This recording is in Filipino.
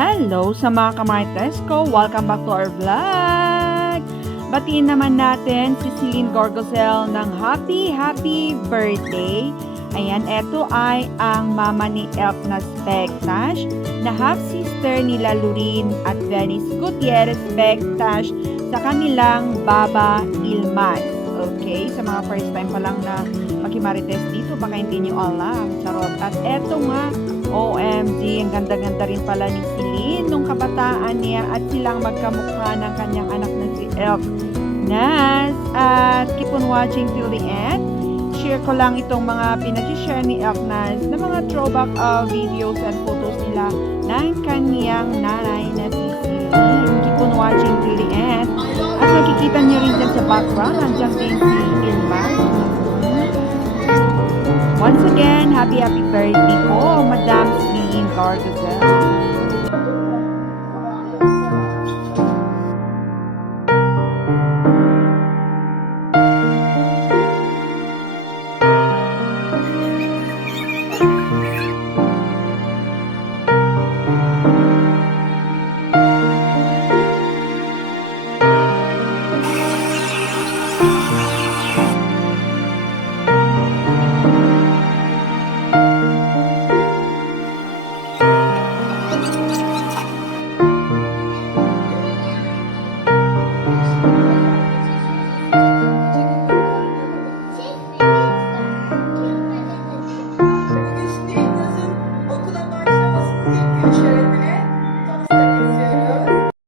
Hello sa mga kamarites ko! Welcome back to our vlog! Batiin naman natin si Celine Gorgosel ng happy birthday! Ayan, eto ay ang mama ni Elk na Spectash na half-sister nila Lurin at Venice Gutierrez Spectash sa kanilang Baba Ilman. Okay, sa mga first time pa lang na makimarites dito, baka hindi nyo alam. Charot. At eto nga, OMG, ang ganda-ganda rin pala ni Celine nung kabataan niya at silang magkamukha ng kanyang anak na si Elk Nas. At keep on watching till the end. Share ko lang itong mga pinag-share ni Elk Nas na mga throwback videos and photos nila ng kanyang nanay na si Celine. Keep on watching till the end. At makikita niyo rin dyan sa background, nandiyan din si Ilman. Once again, happy birthday po, Madam Celine Gorgosel.